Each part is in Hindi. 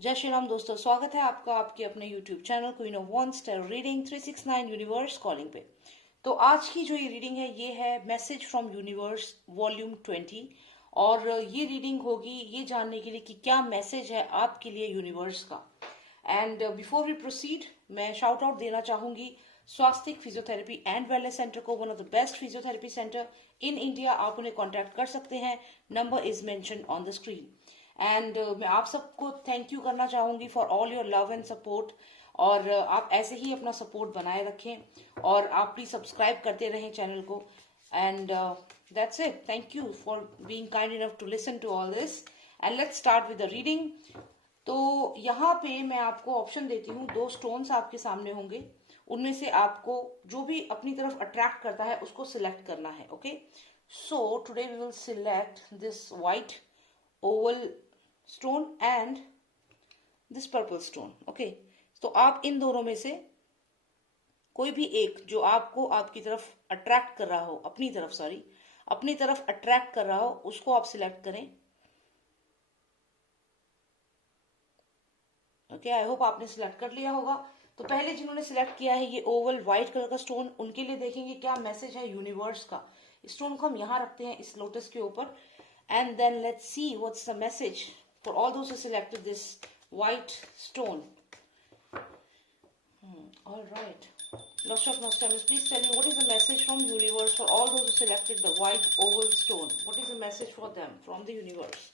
जय श्री राम दोस्तों, स्वागत है आपका आपके अपने YouTube channel queen of wands tarot reading 369 universe calling पे। तो आज की जो ये रीडिंग है ये है मैसेज फ्रॉम यूनिवर्स वॉल्यूम 20। और ये रीडिंग होगी ये जानने के लिए कि क्या मैसेज है आपके लिए यूनिवर्स का। एंड बिफोर वी प्रोसीड, मैं शाउट आउट देना चाहूंगी स्वास्तिक फिजियोथेरेपी एंड वेलनेस सेंटर को, one of the best physiotherapy centre in India. आप उन्हें कॉन्टैक्ट कर सकते हैं, number is mention on the screen. And मैं आप सबको थैंक यू करना चाहूंगी for all your love and support. और आप ऐसे ही अपना सपोर्ट बनाए रखें और आप प्लीज सब्सक्राइब करते रहें चैनल को। And that's it, thank you for being kind enough to listen to all this. And let's start with the reading. तो यहाँ पे मैं आपको ऑप्शन देती हूँ, दो स्टोन्स आपके सामने होंगे, उनमें से आपको जो भी अपनी तरफ अट्रैक्ट करता है उसको सिलेक्ट करना है। Okay, so today we will select this white oval stone and this purple stone. Okay, तो आप इन दोनों में से कोई भी एक जो आपको आपकी तरफ अट्रैक्ट कर रहा हो, अपनी तरफ अट्रैक्ट कर रहा हो, उसको आप सिलेक्ट करें। ओके, आई होप आपने सिलेक्ट कर लिया होगा। तो पहले जिन्होंने सिलेक्ट किया है ये ओवल व्हाइट कलर का स्टोन, उनके लिए देखेंगे क्या मैसेज है यूनिवर्स का। स्टोन को हम यहाँ रखते हैं इस लोटस के ऊपर, and then let's see what's the message for all those who selected this white stone. All right. Lord of Nostradamus, please tell me what is the message from universe for all those who selected the white oval stone. What is the message for them from the universe?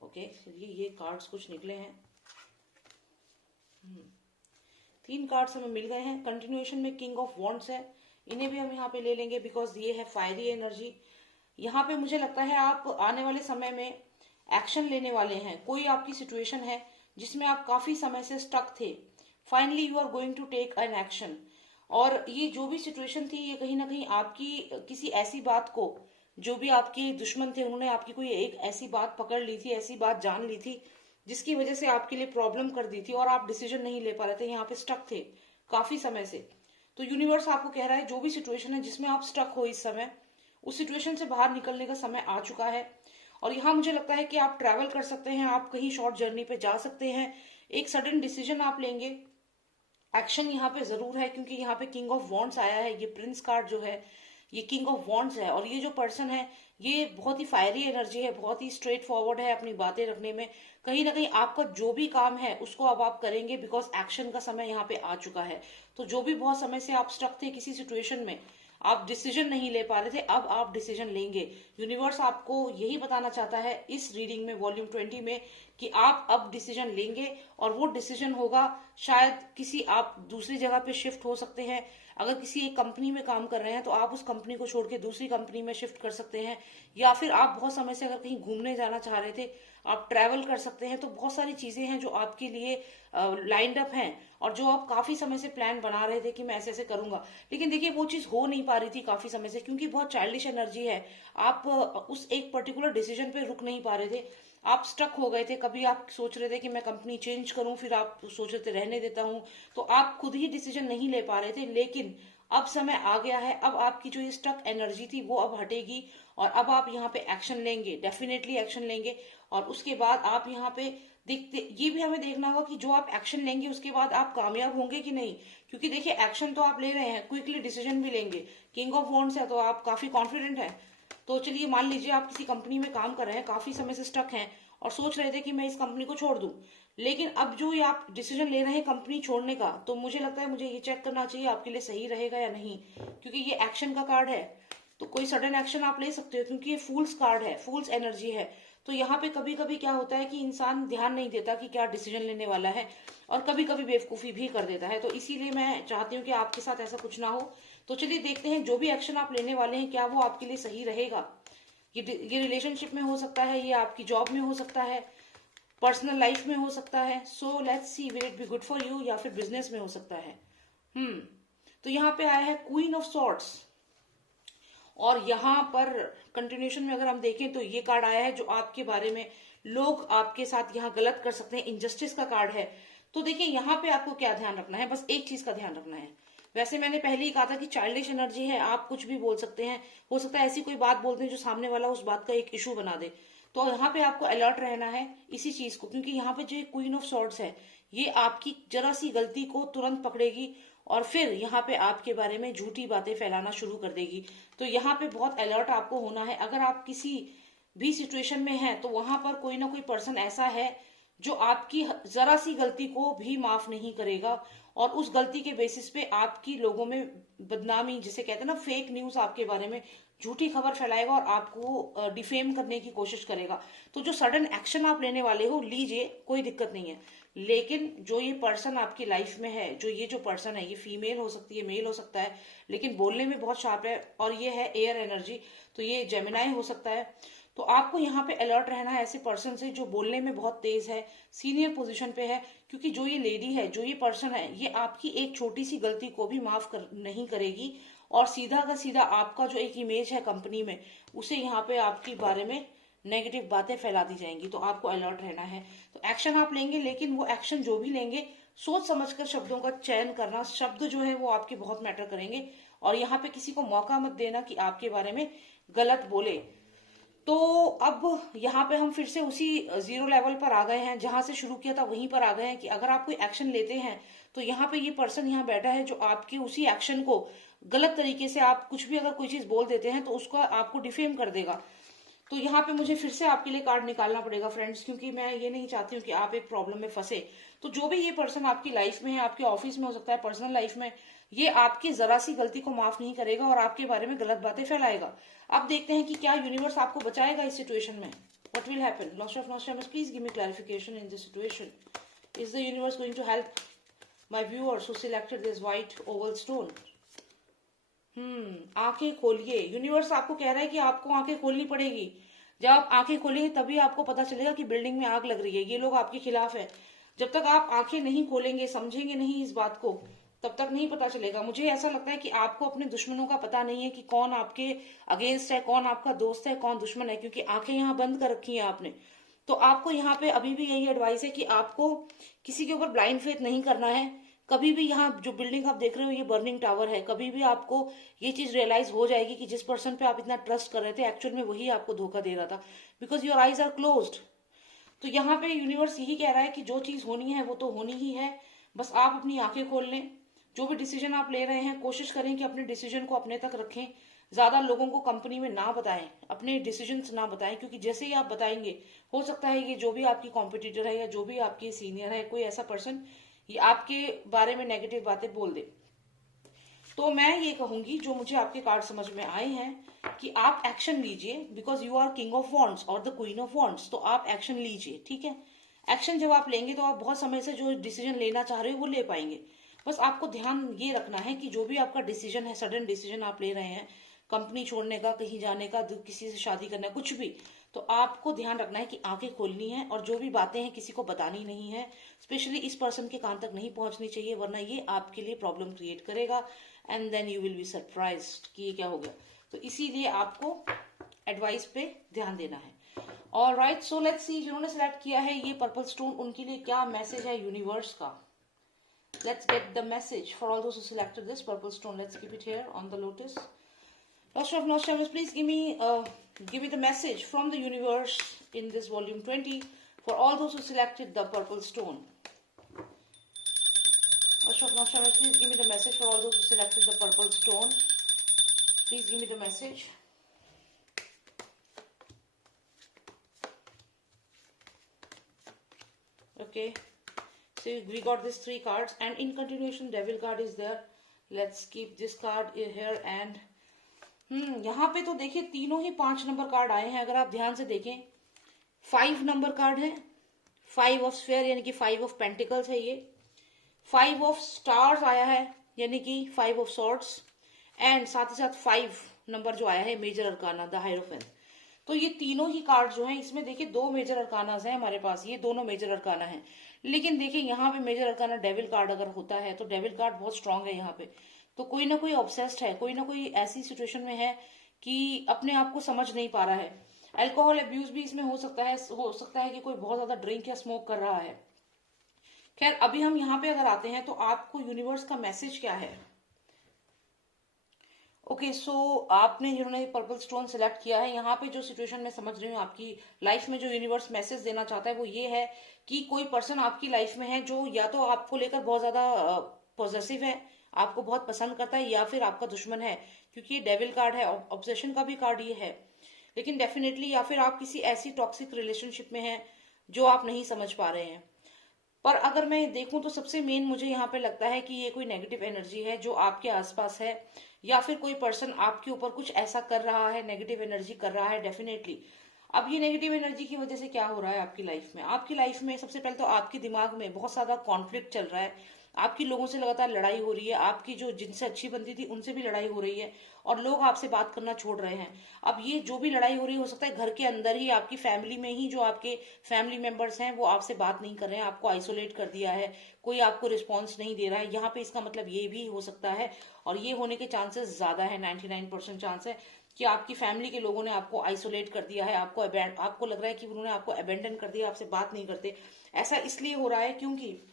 Okay, चलिए ये कार्ड्स कुछ निकले हैं। 3 कार्ड्स हमें मिल गए हैं। कंटिन्यूएशन में किंग ऑफ वॉन्ड्स है, इन्हें भी हम यहाँ पे ले लेंगे बिकॉज ये है फायरी एनर्जी। यहाँ पे मुझे लगता है आप आने वाले समय में एक्शन लेने वाले हैं। कोई आपकी सिचुएशन है जिसमें आप काफी समय से स्टक थे, finally you are going to take an action. और ये जो भी सिचुएशन थी ये कहीं ना कहीं आपकी किसी ऐसी बात को, जो भी आपके दुश्मन थे उन्होंने आपकी कोई एक ऐसी बात पकड़ ली थी, ऐसी बात जान ली थी जिसकी वजह से आपके लिए प्रॉब्लम कर दी थी और आप डिसीजन नहीं ले पा रहे थे, यहाँ पे स्टक थे काफी समय से। तो यूनिवर्स आपको कह रहा है जो भी सिचुएशन है जिसमें आप स्टक हो इस समय, उस सिचुएशन से बाहर निकलने का समय आ चुका है। और यहाँ मुझे लगता है कि आप ट्रैवल कर सकते हैं, आप कहीं शॉर्ट जर्नी पे जा सकते हैं, एक सडन डिसीजन आप लेंगे। एक्शन यहाँ पे जरूर है क्योंकि यहाँ पे किंग ऑफ वॉन्ड्स आया है। ये प्रिंस कार्ड जो है ये किंग ऑफ वॉन्ड्स है, और ये जो पर्सन है ये बहुत ही फायरी एनर्जी है, बहुत ही स्ट्रेट फॉरवर्ड है अपनी बातें रखने में। कहीं ना कहीं आपका जो भी काम है उसको अब आप करेंगे बिकॉज एक्शन का समय यहाँ पे आ चुका है। तो जो भी बहुत समय से आप स्टक थे किसी सिचुएशन में, आप डिसीजन नहीं ले पा रहे थे, अब आप डिसीजन लेंगे। यूनिवर्स आपको यही बताना चाहता है इस रीडिंग में वॉल्यूम 20 में कि आप अब डिसीजन लेंगे, और वो डिसीजन होगा शायद किसी, आप दूसरी जगह पे शिफ्ट हो सकते हैं। अगर किसी एक कंपनी में काम कर रहे हैं तो आप उस कंपनी को छोड़ के दूसरी कंपनी में शिफ्ट कर सकते हैं, या फिर आप बहुत समय से अगर कहीं घूमने जाना चाह रहे थे आप ट्रैवल कर सकते हैं। तो बहुत सारी चीजें हैं जो आपके लिए लाइंड अप हैं, और जो आप काफी समय से प्लान बना रहे थे कि मैं ऐसे ऐसे करूंगा, लेकिन देखिए वो चीज हो नहीं पा रही थी काफी समय से क्योंकि बहुत चाइल्डिश एनर्जी है। आप उस एक पर्टिकुलर डिसीजन पे रुक नहीं पा रहे थे, आप स्टक हो गए थे। कभी आप सोच रहे थे कि मैं कंपनी चेंज करूं, फिर आप सोच रहे थे रहने देता हूं, तो आप खुद ही डिसीजन नहीं ले पा रहे थे। लेकिन अब समय आ गया है, अब आपकी जो ये स्टक एनर्जी थी वो अब हटेगी, और अब आप यहाँ पे एक्शन लेंगे, डेफिनेटली एक्शन लेंगे। और उसके बाद आप यहाँ पे देखते, ये भी हमें देखना होगा कि जो आप एक्शन लेंगे उसके बाद आप कामयाब होंगे कि नहीं। क्योंकि देखिए एक्शन तो आप ले रहे हैं, क्विकली डिसीजन भी लेंगे, किंग ऑफ वॉन्ड्स है तो आप काफी कॉन्फिडेंट हैं। तो चलिए मान लीजिए आप किसी कंपनी में काम कर रहे हैं, काफी समय से स्टक हैं और सोच रहे थे कि मैं इस कंपनी को छोड़ दूं, लेकिन अब जो ये आप डिसीजन ले रहे हैं कंपनी छोड़ने का, तो मुझे लगता है मुझे ये चेक करना चाहिए आपके लिए सही रहेगा या नहीं, क्योंकि ये एक्शन का कार्ड है। तो कोई सडन एक्शन आप ले सकते हो क्योंकि ये फूल्स कार्ड है, फूल्स एनर्जी है। तो यहाँ पे कभी कभी क्या होता है कि इंसान ध्यान नहीं देता कि क्या डिसीजन लेने वाला है, और कभी कभी बेवकूफी भी कर देता है। तो इसीलिए मैं चाहती हूँ कि आपके साथ ऐसा कुछ ना हो। तो चलिए देखते हैं जो भी एक्शन आप लेने वाले हैं क्या वो आपके लिए सही रहेगा। ये रिलेशनशिप में हो सकता है, ये आपकी जॉब में हो सकता है, पर्सनल लाइफ में हो सकता है। So let's see will it be good for you, या फिर बिजनेस में हो सकता है। तो यहाँ पे आया है क्वीन ऑफ सॉर्ड्स, और यहाँ पर कंटिन्यूशन में अगर हम देखें तो ये कार्ड आया है जो आपके बारे में लोग आपके साथ यहाँ गलत कर सकते हैं, इनजस्टिस का कार्ड है। तो देखिए यहाँ पे आपको क्या ध्यान रखना है, बस एक चीज का ध्यान रखना है। वैसे मैंने पहले ही कहा था कि चाइल्डिश एनर्जी है, आप कुछ भी बोल सकते हैं, हो सकता है ऐसी कोई बात बोलते हैं जो सामने वाला उस बात का एक इशू बना दे। तो यहाँ पे आपको अलर्ट रहना है इसी चीज को, क्योंकि यहाँ पे जो क्वीन ऑफ सॉर्ड्स है ये आपकी जरा सी गलती को तुरंत पकड़ेगी और फिर यहाँ पे आपके बारे में झूठी बातें फैलाना शुरू कर देगी। तो यहाँ पे बहुत अलर्ट आपको होना है। अगर आप किसी भी सिचुएशन में हैं तो वहां पर कोई ना कोई पर्सन ऐसा है जो आपकी जरा सी गलती को भी माफ नहीं करेगा और उस गलती के बेसिस पे आपकी लोगों में बदनामी, जिसे कहते हैं ना फेक न्यूज, आपके बारे में झूठी खबर फैलाएगा और आपको डिफेम करने की कोशिश करेगा। तो जो सडन एक्शन आप लेने वाले हो लीजिए, कोई दिक्कत नहीं है। लेकिन जो ये पर्सन आपकी लाइफ में है, जो पर्सन है, ये फीमेल हो सकती है, मेल हो सकता है, लेकिन बोलने में बहुत शार्प है और ये है एयर एनर्जी, तो ये जेमिनाई हो सकता है। तो आपको यहाँ पे अलर्ट रहना है ऐसे पर्सन से जो बोलने में बहुत तेज है, सीनियर पोजीशन पे है, क्योंकि जो ये लेडी है, जो ये पर्सन है, ये आपकी एक छोटी सी गलती को भी नहीं करेगी और सीधा का सीधा आपका जो एक इमेज है कंपनी में, उसे यहाँ पे आपके बारे में नेगेटिव बातें फैला दी जाएंगी। तो आपको अलर्ट रहना है। तो एक्शन आप लेंगे, लेकिन वो एक्शन जो भी लेंगे सोच समझकर शब्दों का चयन करना। शब्द जो है वो आपके बहुत मैटर करेंगे और यहाँ पे किसी को मौका मत देना कि आपके बारे में गलत बोले। तो अब यहाँ पे हम फिर से उसी जीरो लेवल पर आ गए हैं, जहां से शुरू किया था वहीं पर आ गए हैं कि अगर आप कोई एक्शन लेते हैं तो यहाँ पे ये पर्सन यहाँ बैठा है जो आपके उसी एक्शन को गलत तरीके से, आप कुछ भी अगर कोई चीज बोल देते हैं तो उसको आपको डिफेम कर देगा। तो यहाँ पे मुझे फिर से आपके लिए कार्ड निकालना पड़ेगा फ्रेंड्स, क्योंकि मैं ये नहीं चाहती हूँ कि आप एक प्रॉब्लम में फंसे। तो जो भी ये पर्सन आपकी लाइफ में है, आपके ऑफिस में हो सकता है, पर्सनल लाइफ में, ये आपकी जरा सी गलती को माफ नहीं करेगा और आपके बारे में गलत बातें फैलाएगा। अब देखते हैं कि क्या यूनिवर्स आपको बचाएगा इस सिचुएशन में। What will happen? Lost of Nostradamus, please give me clarification in this situation. Is the universe going to help my viewers who selected this white oval stone? आंखें खोलिए। यूनिवर्स आपको कह रहा है कि आपको आंखें खोलनी पड़ेगी। जब आप आंखें खोलेंगे तभी आपको पता चलेगा कि बिल्डिंग में आग लग रही है, ये लोग आपके खिलाफ है। जब तक आप आंखें नहीं खोलेंगे, समझेंगे नहीं इस बात को, तब तक नहीं पता चलेगा। मुझे ऐसा लगता है कि आपको अपने दुश्मनों का पता नहीं है कि कौन आपके अगेंस्ट है, कौन आपका दोस्त है, कौन दुश्मन है, क्योंकि आंखें यहाँ बंद कर रखी हैं आपने। तो आपको यहाँ पे अभी भी यही एडवाइस है कि आपको किसी के ऊपर ब्लाइंड फेथ नहीं करना है। कभी भी यहाँ जो बिल्डिंग आप देख रहे हो ये बर्निंग टावर है, कभी भी आपको ये चीज रियलाइज हो जाएगी कि जिस पर्सन पे आप इतना ट्रस्ट कर रहे थे एक्चुअल में वही आपको धोखा दे रहा था, because your eyes are closed. तो यहाँ पे यूनिवर्स यही कह रहा है कि जो चीज होनी है वो तो होनी ही है, बस आप अपनी आंखें खोल लें। जो भी डिसीजन आप ले रहे हैं कोशिश करें कि अपने डिसीजन को अपने तक रखें, ज्यादा लोगों को कंपनी में ना बताएं, अपने डिसीजन ना बताएं, क्योंकि जैसे ही आप बताएंगे हो सकता है ये जो भी आपकी कॉम्पिटिटर है या जो भी आपके सीनियर है, कोई ऐसा पर्सन ये आपके बारे में नेगेटिव बातें बोल दे। तो मैं ये कहूंगी, जो मुझे आपके कार्ड समझ में आए हैं, कि आप एक्शन लीजिए, because you are king of wands और द क्वीन ऑफ वॉन्ड्स। तो आप एक्शन लीजिए, ठीक है। एक्शन जब आप लेंगे तो आप बहुत समय से जो डिसीजन लेना चाह रहे हो वो ले पाएंगे। बस आपको ध्यान ये रखना है कि जो भी आपका डिसीजन है, सडन डिसीजन आप ले रहे हैं, कंपनी छोड़ने का, कहीं जाने का, किसी से शादी करना, कुछ भी, तो आपको ध्यान रखना है कि आंखें खोलनी है और जो भी बातें हैं किसी को बतानी नहीं है। स्पेशली इस पर्सन के कान तक नहीं पहुंचनी चाहिए, वरना ये आपके लिए प्रॉब्लम क्रिएट करेगा and then you will be surprised कि ये क्या हो गया। तो इसीलिए आपको एडवाइस पे ध्यान देना है। ऑलराइट, सो लेट्स सी जिन्होंने सेलेक्ट किया है ये पर्पल स्टोन, उनके लिए क्या मैसेज है यूनिवर्स का। Let's get the message for all those who selected this purple stone. Let's keep it here on the lotus. Lord of Nostradamus, please give me the message from the universe in this volume 20 for all those who selected the purple stone. Lord of Nostradamus, please give me the message for all those who selected the purple stone. Please give me the message. Okay. So we got these 3 cards and in continuation devil card is there. Let's keep this card here and यहाँ पे तो देखिए तीनों ही 5 नंबर कार्ड आए हैं। अगर आप ध्यान से देखें 5 नंबर कार्ड है, 5 ऑफ स्फेयर यानी कि 5 ऑफ पेंटिकल्स है, ये 5 ऑफ स्टार्स आया है यानी कि 5 ऑफ सॉर्ड्स, एंड साथ ही साथ 5 नंबर जो आया है मेजर अरकाना द हायरोफेंट। तो ये तीनों ही कार्ड जो हैं इसमें देखिए 2 मेजर अरकानास हैं हमारे पास, ये दोनों मेजर अरकाना हैं। लेकिन देखिए यहाँ पे मेजर अरकाना डेविल कार्ड अगर होता है तो डेविल कार्ड बहुत स्ट्रांग है यहाँ पे। तो कोई ना कोई ऑब्सेस्ड है, कोई ना कोई ऐसी सिचुएशन में है कि अपने आप को समझ नहीं पा रहा है। अल्कोहल अब्यूज भी इसमें हो सकता है कि कोई बहुत ज्यादा ड्रिंक या स्मोक कर रहा है। खैर अभी हम यहाँ पे अगर आते हैं तो आपको यूनिवर्स का मैसेज क्या है। ओके सो आपने जिन्होंने पर्पल स्टोन सेलेक्ट किया है, यहाँ पे जो सिचुएशन मैं समझ रही हूँ आपकी लाइफ में, जो यूनिवर्स मैसेज देना चाहता है वो ये है कि कोई पर्सन आपकी लाइफ में है जो या तो आपको लेकर बहुत ज्यादा पॉजेसिव है, आपको बहुत पसंद करता है, या फिर आपका दुश्मन है, क्योंकि ये डेविल कार्ड है, ऑब्सेशन का भी कार्ड ये है। लेकिन डेफिनेटली या फिर आप किसी ऐसी टॉक्सिक रिलेशनशिप में हैं जो आप नहीं समझ पा रहे हैं। पर अगर मैं देखूं तो सबसे मेन मुझे यहाँ पे लगता है कि ये कोई नेगेटिव एनर्जी है जो आपके आसपास है, या फिर कोई पर्सन आपके ऊपर कुछ ऐसा कर रहा है, नेगेटिव एनर्जी कर रहा है डेफिनेटली। अब ये नेगेटिव एनर्जी की वजह से क्या हो रहा है आपकी लाइफ में? आपकी लाइफ में सबसे पहले तो आपके दिमाग में बहुत ज्यादा कॉन्फ्लिक्ट चल रहा है, आपकी लोगों से लगातार लड़ाई हो रही है, आपकी जो जिनसे अच्छी बनती थी उनसे भी लड़ाई हो रही है, और लोग आपसे बात करना छोड़ रहे हैं। अब ये जो भी लड़ाई हो रही है, हो सकता है घर के अंदर ही, आपकी फैमिली में ही जो आपके फैमिली मेंबर्स हैं वो आपसे बात नहीं कर रहे हैं, आपको आइसोलेट कर दिया है, कोई आपको रिस्पॉन्स नहीं दे रहा है। यहाँ पे इसका मतलब ये भी हो सकता है, और ये होने के चांसेस ज्यादा है, 99% चांस है कि आपकी फैमिली के लोगों ने आपको आइसोलेट कर दिया है, आपको लग रहा है कि उन्होंने आपको अबेंडन कर दिया, आपसे बात नहीं करते। ऐसा इसलिए हो रहा है क्योंकि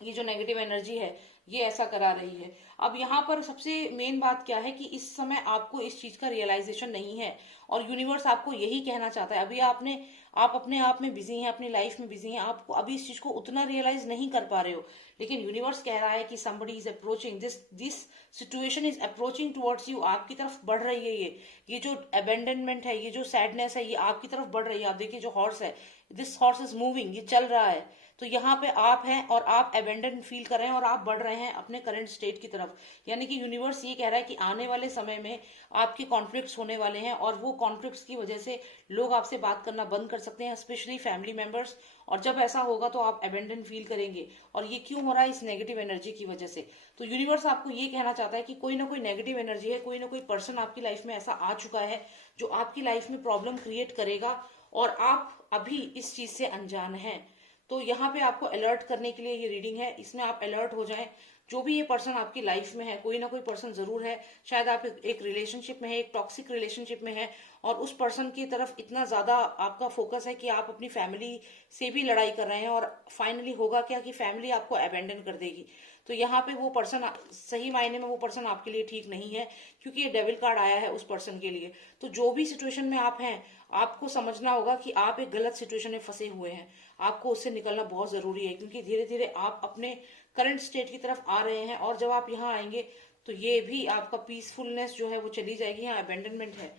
ये जो नेगेटिव एनर्जी है ये ऐसा करा रही है। अब यहाँ पर सबसे मेन बात क्या है कि इस समय आपको इस चीज का रियलाइजेशन नहीं है, और यूनिवर्स आपको यही कहना चाहता है। अभी आप अपने आप में बिजी हैं, अपनी लाइफ में बिजी हैं, आप अभी इस चीज को उतना रियलाइज नहीं कर पा रहे हो, लेकिन यूनिवर्स कह रहा है कि somebody is approaching, this situation is approaching towards you, आपकी तरफ बढ़ रही है। ये जो अबेंडनमेंट है, ये जो सैडनेस है, ये आपकी तरफ बढ़ रही है। आप देखिए जो हॉर्स है, दिस हॉर्स इज मूविंग, ये चल रहा है। तो यहाँ पे आप हैं और आप अबेंडन फील कर रहे हैं और आप बढ़ रहे हैं अपने करंट स्टेट की तरफ। यानी कि यूनिवर्स ये कह रहा है कि आने वाले समय में आपके कॉन्फ्लिक्ट्स होने वाले हैं, और वो कॉन्फ्लिक्ट्स की वजह से लोग आपसे बात करना बंद कर सकते हैं, स्पेशली फैमिली मेंबर्स। और जब ऐसा होगा तो आप अबेंडन फील करेंगे, और ये क्यों हो रहा है? इस नेगेटिव एनर्जी की वजह से। तो यूनिवर्स आपको ये कहना चाहता है कि कोई ना कोई नेगेटिव एनर्जी है, कोई ना कोई पर्सन आपकी लाइफ में ऐसा आ चुका है जो आपकी लाइफ में प्रॉब्लम क्रिएट करेगा, और आप अभी इस चीज से अनजान हैं। तो यहाँ पे आपको अलर्ट करने के लिए ये रीडिंग है, इसमें आप अलर्ट हो जाएं। जो भी ये पर्सन आपकी लाइफ में है, कोई ना कोई पर्सन जरूर है, शायद आप एक रिलेशनशिप में है, एक टॉक्सिक रिलेशनशिप में है, और उस पर्सन की तरफ इतना ज्यादा आपका फोकस है कि आप अपनी फैमिली से भी लड़ाई कर रहे हैं, और फाइनली होगा क्या कि फैमिली आपको अबेंडन कर देगी। तो यहाँ पे वो पर्सन, सही मायने में वो पर्सन आपके लिए ठीक नहीं है, क्योंकि ये डेविल कार्ड आया है उस पर्सन के लिए। तो जो भी सिचुएशन में आप हैं, आपको समझना होगा कि आप एक गलत सिचुएशन में फंसे हुए हैं, आपको उससे निकलना बहुत जरूरी है, क्योंकि धीरे धीरे आप अपने करंट स्टेट की तरफ आ रहे हैं, और जब आप यहाँ आएंगे तो ये भी आपका पीसफुलनेस जो है वो चली जाएगी। यहाँ अबेंडनमेंट है,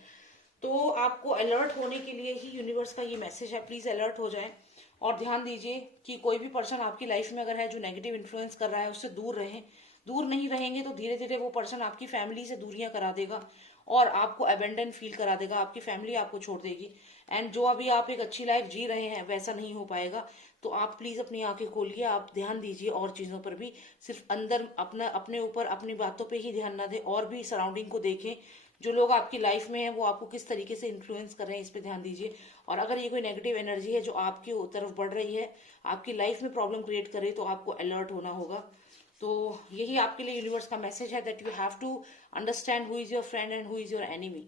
तो आपको अलर्ट होने के लिए ही यूनिवर्स का ये मैसेज है, प्लीज अलर्ट हो जाएं। और ध्यान दीजिए कि कोई भी पर्सन आपकी लाइफ में अगर है जो नेगेटिव इन्फ्लुएंस कर रहा है, उससे दूर रहें। दूर नहीं रहेंगे तो धीरे धीरे वो पर्सन आपकी फैमिली से दूरियां करा देगा, और आपको अबेंडन फील करा देगा, आपकी फैमिली आपको छोड़ देगी। एंड जो अभी आप एक अच्छी लाइफ जी रहे हैं वैसा नहीं हो पाएगा। तो आप प्लीज अपनी आंखें खोलिए, आप ध्यान दीजिए और चीजों पर भी, सिर्फ अंदर अपने ऊपर अपनी बातों पे ही ध्यान ना दें, और भी सराउंडिंग को देखें। जो लोग आपकी लाइफ में हैं वो आपको किस तरीके से इन्फ्लुएंस कर रहे हैं, इस पे ध्यान दीजिए। और अगर ये कोई नेगेटिव एनर्जी है जो आपकी तरफ बढ़ रही है, आपकी लाइफ में प्रॉब्लम क्रिएट कर रही है, तो आपको अलर्ट होना होगा। तो यही आपके लिए यूनिवर्स का मैसेज है, that you have to understand who is your friend and who is your enemy.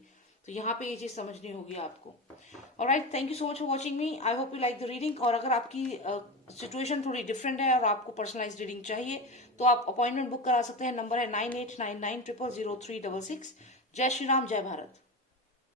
तो यहाँ पे ये चीज समझनी होगी आपको। Alright, thank you so much for watching me, I hope you like the reading. और अगर आपकी सिचुएशन थोड़ी डिफरेंट है और आपको पर्सनलाइज रीडिंग चाहिए, तो आप अपॉइंटमेंट बुक करा सकते हैं। नंबर है 9899000366। जय श्री राम, जय भारत।